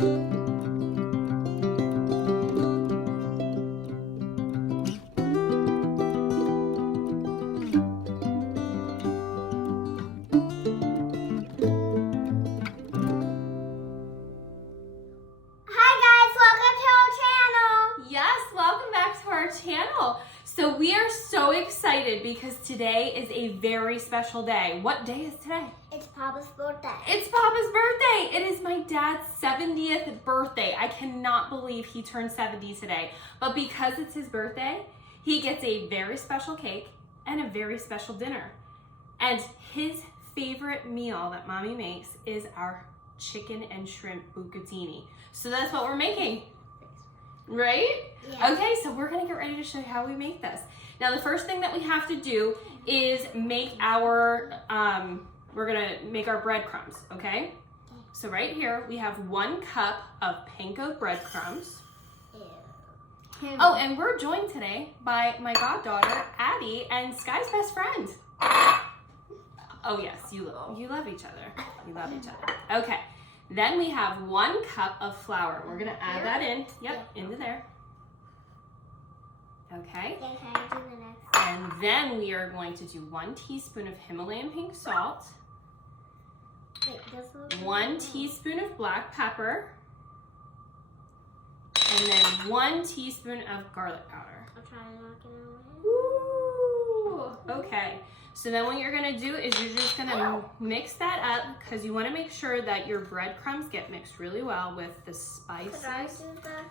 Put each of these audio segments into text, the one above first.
So we are so excited because today is a very special day. What day is today? It's Papa's birthday. It's Papa's birthday. It is my dad's 70th birthday. I cannot believe he turned 70 today. But because it's his birthday, he gets a very special cake and a very special dinner. And his favorite meal that Mommy makes is our chicken and shrimp bucatini. So that's what we're making. Right? Yeah. Okay, so we're gonna get ready to show you how we make this. Now the first thing that we have to do is make our, we're gonna make our breadcrumbs, okay? So right here, we have 1 cup of panko breadcrumbs. Ew. Oh, and we're joined today by my goddaughter, Addie, and Sky's best friend. Oh yes, you love each other. You love each other. Okay. Then we have 1 cup of flour. We're gonna add that in. Yep, into there. Okay. Then can I do the next? And then we are going to do 1 teaspoon of Himalayan pink salt. Wait, this one? 1 teaspoon of black pepper. And then 1 teaspoon of garlic powder. I'll try to knock it out. Ooh, okay. So then what you're gonna do is you're just gonna mix that up because you wanna make sure that your breadcrumbs get mixed really well with the spices. Could I do that?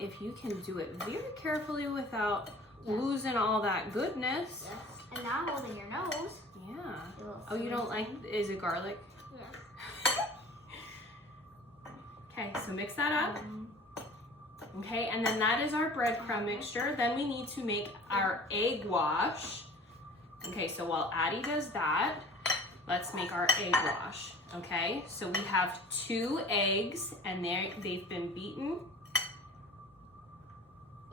If you can do it very carefully without losing all that goodness. Yes. And not holding your nose. Yeah. Oh, you don't like, is it garlic? Yeah. Okay, so mix that up. Okay, and then that is our breadcrumb mixture. Then we need to make our egg wash. Okay, so while Addie does that, let's make our egg wash. Okay, so we have 2 eggs and they've been beaten.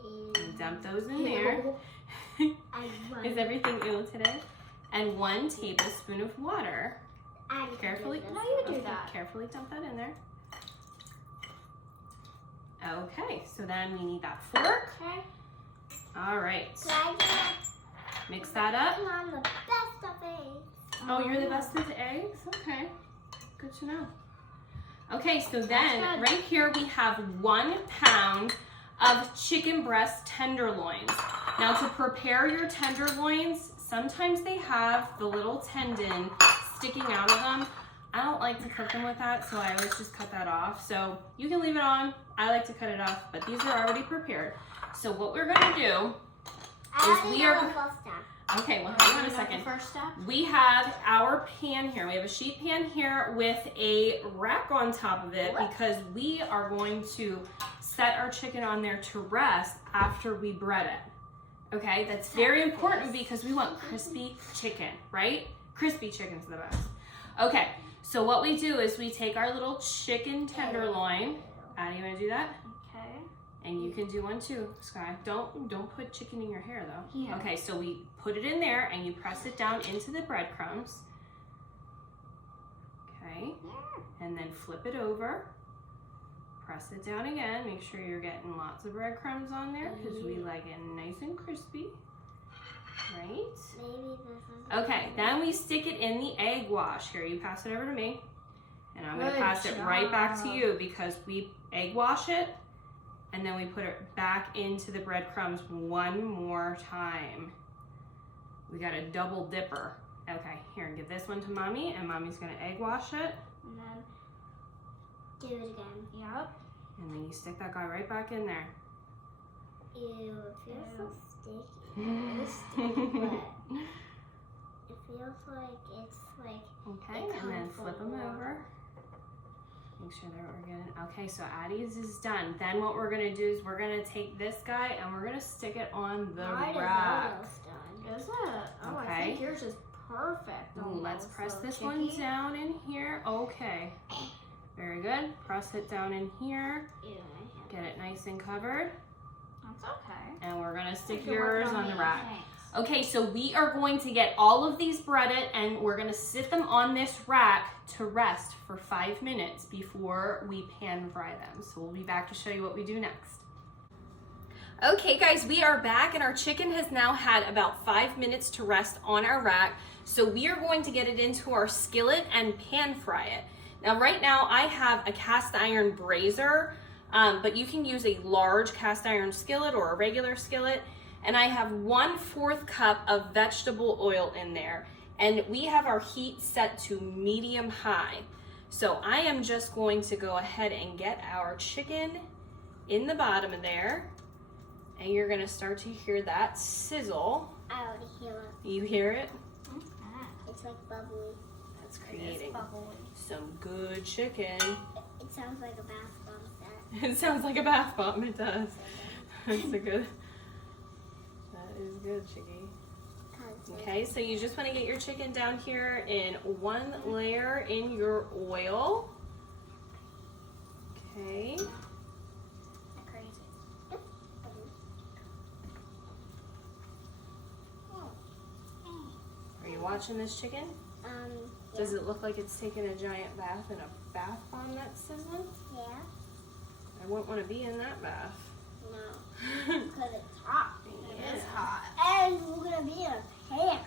And dump those in there. Is everything ill today? And 1 tablespoon of water. Carefully, no, you do that. Carefully dump that in there. Okay, so then we need that fork. Okay. All right. Can I do it? Mix that up. I'm the best of eggs. Oh, you're the best of eggs? Okay, good to know. Okay, so then right here we have 1 pound of chicken breast tenderloins. Now to prepare your tenderloins, sometimes they have the little tendon sticking out of them. I don't like to cook them with that, so I always just cut that off. So you can leave it on. I like to cut it off, but these are already prepared. So what we're gonna do is we are, okay, well hang on a second. First step? We have our pan here. We have a sheet pan here with a rack on top of it because we are going to set our chicken on there to rest after we bread it. Okay, that's very important because we want crispy chicken, right? Crispy chicken's the best. Okay, so what we do is we take our little chicken tenderloin. Addie, you wanna do that? Okay. And you can do one too, Sky. Don't put chicken in your hair though. Yeah. Okay, so we put it in there and you press it down into the breadcrumbs. Okay, and then flip it over. Press it down again. Make sure you're getting lots of breadcrumbs on there because we like it nice and crispy. Right? Maybe this is Okay, then we stick it in the egg wash. Here, you pass it over to me. And I'm gonna pass it right back to you because we egg wash it and then we put it back into the breadcrumbs 1 more time. We got a double dipper. Okay, here, give this one to Mommy and Mommy's gonna egg wash it. And then do it again. Yep. And then you stick that guy right back in there. Ew, it feels so sticky. It's sticky, but it feels like it's like. Okay, and then flip them over. Make sure they're organic. Okay, so Addie's is done. Then what we're gonna do is we're gonna take this guy and we're gonna stick it on the rack. Almost done. Is it? Oh, Okay. I think yours is perfect. Ooh, let's almost. press So this chicky. one down in here. Okay, very good. Press it down in here. Ew, Get it nice and covered. That's okay. And we're gonna stick can work yours on on the me. rack. Thanks. Okay, so we are going to get all of these breaded and we're gonna sit them on this rack to rest for 5 minutes before we pan fry them. So we'll be back to show you what we do next. Okay guys, we are back and our chicken has now had about 5 minutes to rest on our rack. So we are going to get it into our skillet and pan fry it. Now right now I have a cast iron brazier, but you can use a large cast iron skillet or a regular skillet. And I have 1/4 cup of vegetable oil in there. And we have our heat set to medium high. So I am just going to go ahead and get our chicken in the bottom of there. And you're gonna start to hear that sizzle. I already hear it. You hear it? It's like bubbly. That's creating some good chicken. It sounds like a bath bomb set. It sounds like a bath bomb, it does. That's a good, that is good, Chiggy. Okay, so you just want to get your chicken down here in one layer in your oil. Okay. Are you watching this chicken? Yeah. Does it look like it's taking a giant bath in a bath bomb that's sizzling? Yeah. I wouldn't want to be in that bath. No. Because it's hot. Yeah. It is hot. And we're going to be in a pan.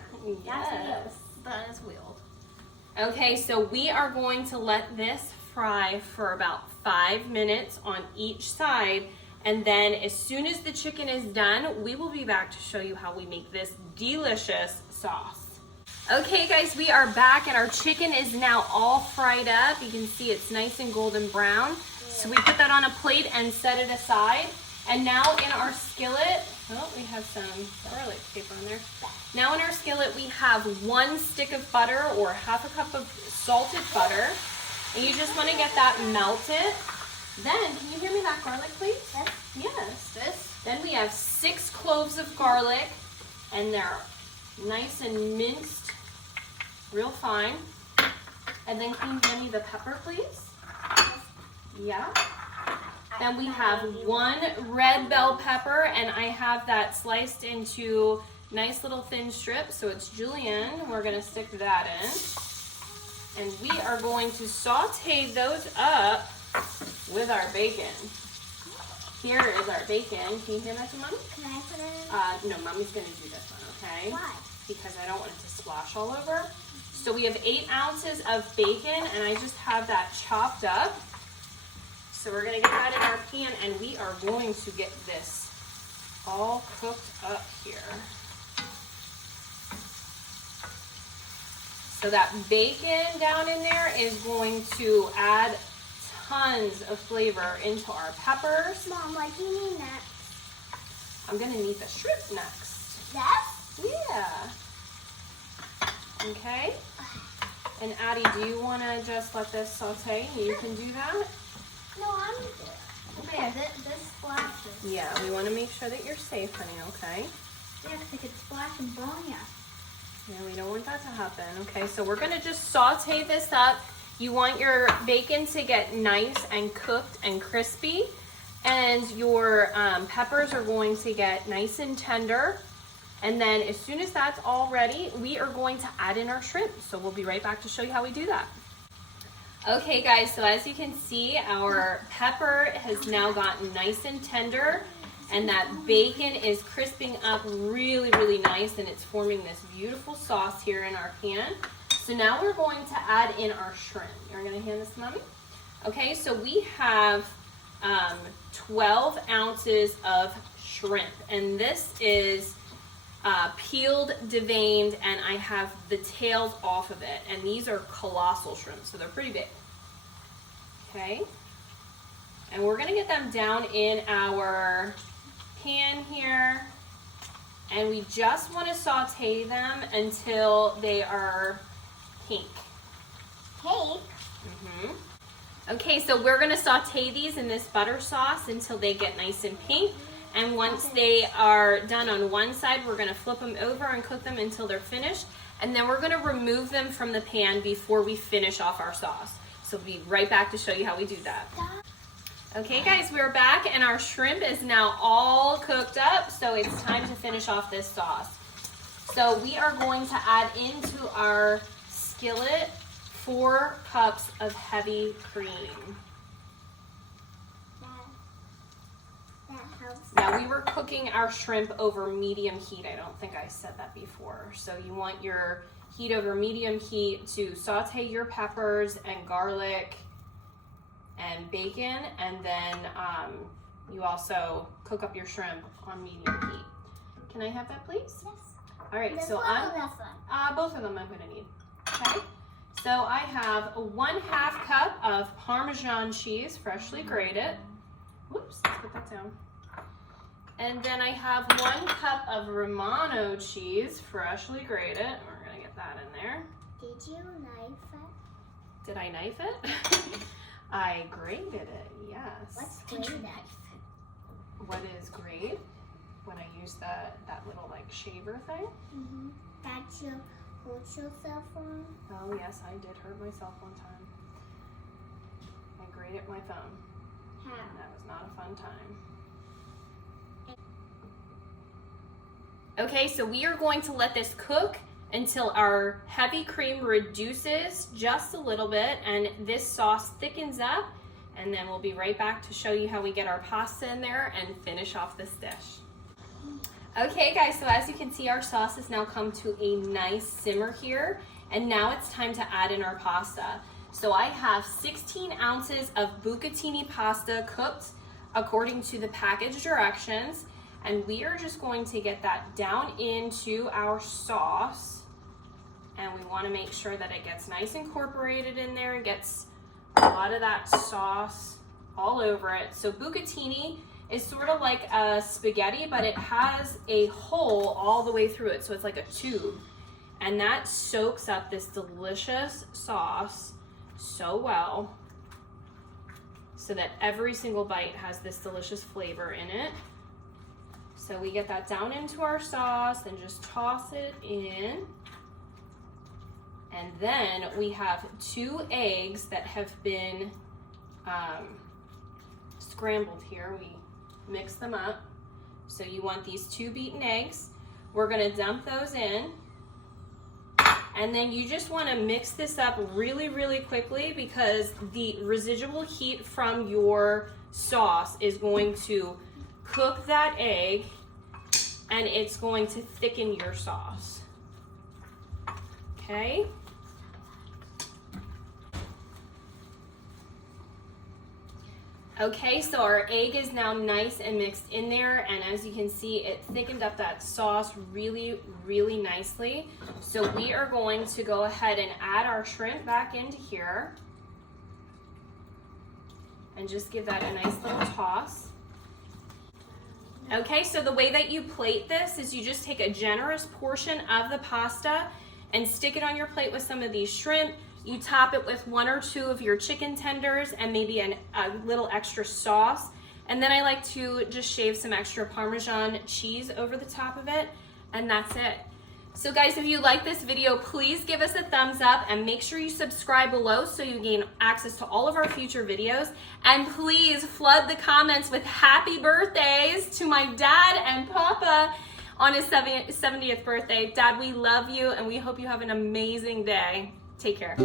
Yes. That is wheeled. Okay, so we are going to let this fry for about 5 minutes on each side. And then as soon as the chicken is done, we will be back to show you how we make this delicious sauce. Okay guys, we are back and our chicken is now all fried up. You can see it's nice and golden brown. So we put that on a plate and set it aside. And now in our skillet, oh, we have some garlic paper on there. Now in our skillet, we have 1 stick of butter or 1/2 cup of salted butter. And you just want to get that melted. Then, can you hear me that garlic, please? Yes. Then we have 6 cloves of garlic, and they're nice and minced, real fine. And then can you hand me the pepper, please? Yeah. Then we have 1 red bell pepper, and I have that sliced into nice little thin strips. So it's julienne. We're going to stick that in. And we are going to saute those up with our bacon. Here is our bacon. Can you hand that to Mommy? Can I put it in? No, Mommy's going to do this one, okay? Why? Because I don't want it to splash all over. So we have 8 ounces of bacon, and I just have that chopped up. So we're going to get that in our pan, and we are going to get this all cooked up here. So that bacon down in there is going to add tons of flavor into our peppers. Mom, what do you need next? I'm going to need the shrimp next. Yes? Yeah. Okay. And Addie, do you want to just let this saute? You can do that? No, I'm going to do it. Okay, this splashes. Yeah, we want to make sure that you're safe, honey, okay? Yeah, because it could splash and burn you. Yeah, we don't want that to happen. Okay, so we're going to just saute this up. You want your bacon to get nice and cooked and crispy. And your peppers are going to get nice and tender. And then as soon as that's all ready, we are going to add in our shrimp. So we'll be right back to show you how we do that. Okay guys, so as you can see, our pepper has now gotten nice and tender. And that bacon is crisping up really, really nice, and it's forming this beautiful sauce here in our pan. So now we're going to add in our shrimp. You're gonna hand this to Mommy? Okay, so we have 12 ounces of shrimp, and this is peeled, deveined, and I have the tails off of it. And these are colossal shrimp, so they're pretty big. Okay, and we're gonna get them down in our pan here, and we just want to saute them until they are pink. Pink? Okay, so we're going to saute these in this butter sauce until they get nice and pink, and once they are done on one side, we're going to flip them over and cook them until they're finished, and then we're going to remove them from the pan before we finish off our sauce. So we'll be right back to show you how we do that. Okay guys, we're back and our shrimp is now all cooked up, so it's time to finish off this sauce. So we are going to add into our skillet 4 cups of heavy cream. That helps. Now we were cooking our shrimp over medium heat. I don't think I said that before. So you want your heat over medium heat to saute your peppers and garlic and bacon, and then you also cook up your shrimp on medium heat. Can I have that, please? Yes. All right, This so one or this one? both of them I'm gonna need. Okay, so I have 1/2 cup of Parmesan cheese, freshly grated. Whoops, let's put that down. And then I have 1 cup of Romano cheese, freshly grated. We're gonna get that in there. Did you knife it? Did I knife it? I grated it, yes. What's Did you grated? knife What is grate? When I use that little like shaver thing. Mm-hmm. That you hurt yourself on? Oh yes, I did hurt myself one time. I grated my thumb, How? and that was not a fun time. Okay, so we are going to let this cook until our heavy cream reduces just a little bit and this sauce thickens up, and then we'll be right back to show you how we get our pasta in there and finish off this dish. Okay guys, so as you can see, our sauce has now come to a nice simmer here, and now it's time to add in our pasta. So I have 16 ounces of Bucatini pasta cooked according to the package directions, and we are just going to get that down into our sauce, and we want to make sure that it gets nice incorporated in there and gets a lot of that sauce all over it. So Bucatini is sort of like a spaghetti, but it has a hole all the way through it, so it's like a tube, and that soaks up this delicious sauce so well so that every single bite has this delicious flavor in it. So we get that down into our sauce and just toss it in. And then we have 2 eggs that have been scrambled here. We mix them up. So you want these 2 beaten eggs. We're gonna dump those in. And then you just wanna mix this up really, really quickly, because the residual heat from your sauce is going to cook that egg and it's going to thicken your sauce. Okay? Okay, so our egg is now nice and mixed in there, and as you can see, it thickened up that sauce really, really nicely. So we are going to go ahead and add our shrimp back into here and just give that a nice little toss. Okay, so the way that you plate this is you just take a generous portion of the pasta and stick it on your plate with some of these shrimp. You top it with 1 or 2 of your chicken tenders and maybe a little extra sauce. And then I like to just shave some extra Parmesan cheese over the top of it, and that's it. So guys, if you like this video, please give us a thumbs up and make sure you subscribe below so you gain access to all of our future videos. And please flood the comments with happy birthdays to my dad and Papa on his 70th birthday. Dad, we love you and we hope you have an amazing day. Take care.